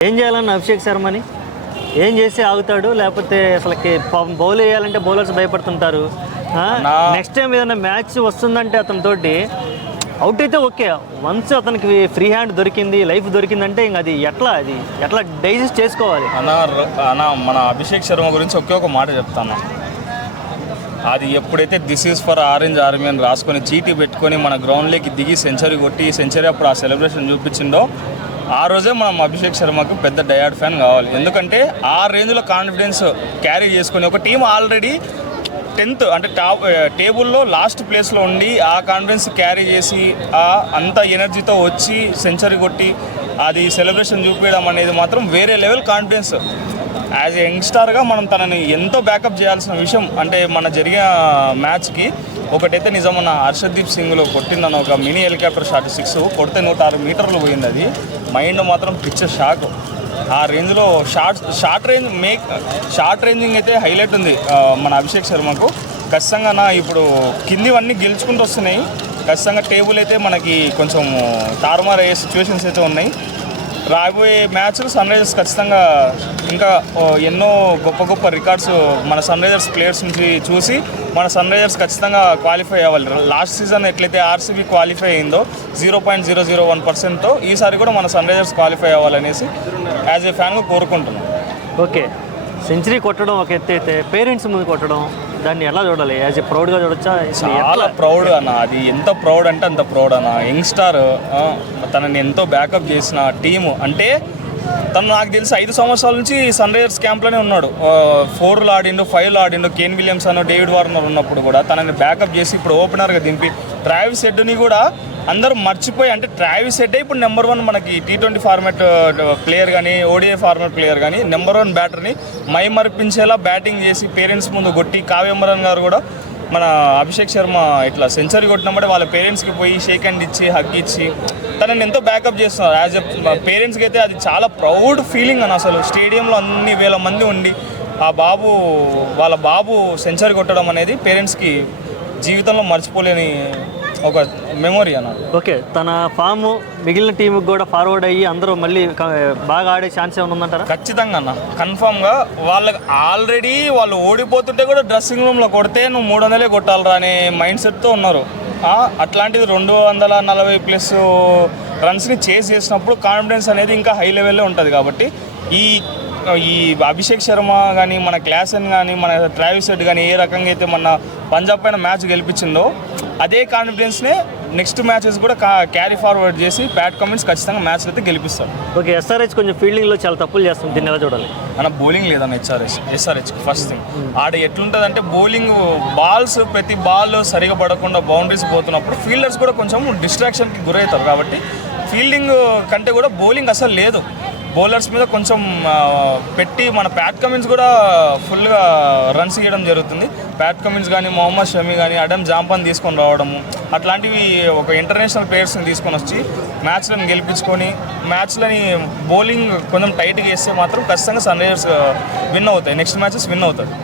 ఏం చేయాలన్న అభిషేక్ శర్మని? ఏం చేస్తే ఆగుతాడు? లేకపోతే అసలుకి బౌల్ వేయాలంటే బౌలర్స్ భయపడుతుంటారు. నెక్స్ట్ టైం ఏదైనా మ్యాచ్ వస్తుందంటే అతనితోటి అవుట్ అయితే ఓకే, వన్స్ అతనికి ఫ్రీ హ్యాండ్ దొరికింది, లైఫ్ దొరికిందంటే ఇంక అది ఎట్లా డైజెస్ట్ చేసుకోవాలి అన్న మన అభిషేక్ శర్మ గురించి ఒకే ఒక మాట చెప్తాను. అది ఎప్పుడైతే this is for orange army అని రాసుకొని చీటీ పెట్టుకొని మన గ్రౌండ్లోకి దిగి సెంచరీ కొట్టి సెంచరీ అప్పుడు ఆ సెలబ్రేషన్ చూపించిండో ఆ రోజే మనం అభిషేక్ శర్మకు పెద్ద డయాడ్ ఫ్యాన్ కావాలి. ఎందుకంటే ఆ రేంజ్లో కాన్ఫిడెన్స్ క్యారీ చేసుకొని ఒక టీం ఆల్రెడీ 10th అంటే టేబుల్లో లాస్ట్ ప్లేస్లో ఉండి ఆ కాన్ఫిడెన్స్ క్యారీ చేసి అంత ఎనర్జీతో వచ్చి సెంచరీ కొట్టి అది సెలబ్రేషన్ చూపించడం అనేది మాత్రం వేరే లెవెల్ కాన్ఫిడెన్స్. యాజ్ ఎ యంగ్స్టార్గా మనం తనని ఎంతో బ్యాకప్ చేయాల్సిన విషయం. అంటే మన జరిగిన మ్యాచ్కి ఒకటైతే నిజమన్న హర్షదీప్ సింగ్లో కొట్టిందన్న ఒక మినీ హెలికాప్టర్ షాట్ 6 కొడితే 106 మీటర్లు పోయింది. అది మైండ్ మాత్రం పిక్చర్ షాక్. ఆ రేంజ్లో షార్ట్ రేంజింగ్ అయితే హైలైట్ ఉంది మన అభిషేక్ శర్మకు. ఖచ్చితంగా ఇప్పుడు కిందివన్నీ గెలుచుకుంటూ వస్తున్నాయి. ఖచ్చితంగా టేబుల్ అయితే మనకి కొంచెం తారుమారు అయ్యే సిచ్యువేషన్స్ అయితే ఉన్నాయి. రాబోయే మ్యాచ్లు సన్ రైజర్స్ ఖచ్చితంగా ఇంకా ఎన్నో గొప్ప గొప్ప రికార్డ్స్ మన సన్ రైజర్స్ ప్లేయర్స్ నుంచి చూసి మన సన్ రైజర్స్ ఖచ్చితంగా క్వాలిఫై అవ్వాలి. లాస్ట్ సీజన్ ఎట్లయితే ఆర్సీబీ క్వాలిఫై అయిందో 0.001%తో ఈసారి కూడా మన సన్ రైజర్స్ క్వాలిఫై అవ్వాలనేసి యాజ్ ఏ ఫ్యాన్గా కోరుకుంటున్నాం. ఓకే, సెంచరీ కొట్టడం ఒక ఎత్తు అయితే పేరెంట్స్ ముందు కొట్టడం దాన్ని ఎలా చూడాలి? యాజ్ ఏ ప్రౌడ్గా చూడొచ్చా? చాలా ప్రౌడ్ అన్న. అది ఎంత ప్రౌడ్ అంటే అంత ప్రౌడ్ అన్న. యంగ్స్టార్ తనని ఎంతో బ్యాకప్ చేసిన టీము. అంటే తను నాకు తెలిసి 5 సంవత్సరాల నుంచి సన్ రైజర్స్ క్యాంప్లోనే ఉన్నాడు. 4 ఆడిండు, 5 ఆడిండు. కేన్ విలియమ్స్ అన్న డేవిడ్ వార్నర్ ఉన్నప్పుడు కూడా తనని బ్యాకప్ చేసి ఇప్పుడు ఓపెనర్గా దింపి ట్రావిస్ హెడ్ని కూడా అందరూ మర్చిపోయి, అంటే ట్రావిస్ హెడ్ ఇప్పుడు నెంబర్ 1 మనకి T20 ఫార్మాట్ ప్లేయర్ కానీ ODI ఫార్మాట్ ప్లేయర్ కానీ నెంబర్ 1 బ్యాటర్ని మైమర్పించేలా బ్యాటింగ్ చేసి పేరెంట్స్ ముందు కొట్టి కావ్యమరన్ గారు కూడా మన అభిషేక్ శర్మ ఇట్లా సెంచరీ కొట్టినప్పుడే వాళ్ళ పేరెంట్స్కి పోయి షేక్ హ్యాండ్ ఇచ్చి హగ్ ఇచ్చి తనని ఎంతో బ్యాకప్ చేస్తున్నారు. యాజ్ ఎ పేరెంట్స్కి అయితే అది చాలా ప్రౌడ్ ఫీలింగ్ అని. అసలు స్టేడియంలో అన్ని వేల మంది ఉండి వాళ్ళ బాబు సెంచరీ కొట్టడం అనేది పేరెంట్స్కి జీవితంలో మర్చిపోలేని ఒక మెమొరీ అన్న. ఓకే, తన ఫామ్ మిగిలిన టీంకి కూడా ఫార్వర్డ్ అయ్యి అందరూ మళ్ళీ బాగా ఆడే ఛాన్స్ ఏమైనా ఉందంటారా? ఖచ్చితంగా అన్న, కన్ఫామ్గా. వాళ్ళకి ఆల్రెడీ వాళ్ళు ఓడిపోతుంటే కూడా డ్రెస్సింగ్ రూమ్లో కొడితే నువ్వు 300 కొట్టాలరా అనే మైండ్ సెట్తో ఉన్నారు. అట్లాంటిది 240+ రన్స్ని చేస్ చేసినప్పుడు కాన్ఫిడెన్స్ అనేది ఇంకా హై లెవెల్లో ఉంటుంది. కాబట్టి ఈ అభిషేక్ శర్మ కానీ మన క్లాసన్ కానీ మన ట్రావిస్ హెడ్ కానీ ఏ రకంగా అయితే మన పంజాబ్ పైన మ్యాచ్ గెలిపించిందో అదే కాన్ఫిడెన్స్నే నెక్స్ట్ మ్యాచెస్ కూడా క్యారీ ఫార్వర్డ్ చేసి ప్యాట్ కమిన్స్ ఖచ్చితంగా మ్యాచ్లు అయితే గెలిపిస్తారు. ఓకే, SRH కొంచెం ఫీల్డింగ్లో చాలా తప్పులు చేస్తుంది, దీన్ని ఎలా చూడాలి? మన బౌలింగ్ లేదన్న SRH ఫస్ట్ థింగ్. ఆడ ఎట్లుంటుంది అంటే బౌలింగ్ బాల్స్ ప్రతి బాల్ సరిగా పడకుండా బౌండరీస్ పోతున్నప్పుడు ఫీల్డర్స్ కూడా కొంచెం డిస్ట్రాక్షన్కి గురవుతారు. కాబట్టి ఫీల్డింగ్ కంటే కూడా బౌలింగ్ అసలు లేదు. బౌలర్స్ మీద కొంచెం పెట్టి మన ప్యాట్ కమిన్స్ కూడా ఫుల్గా రన్స్ ఇవ్వడం జరుగుతుంది. ప్యాట్ కమిన్స్ కానీ మొహమ్మద్ షమి కానీ అడమ్ జాంపాన్ తీసుకొని రావడము అట్లాంటివి ఒక ఇంటర్నేషనల్ ప్లేయర్స్ని తీసుకొని వచ్చి మ్యాచ్లను గెలిపించుకొని మ్యాచ్లని బౌలింగ్ కొంచెం టైట్గా వేస్తే మాత్రం ఖచ్చితంగా సన్ రైజర్స్ విన్ అవుతాయి. నెక్స్ట్ మ్యాచెస్ విన్ అవుతాయి.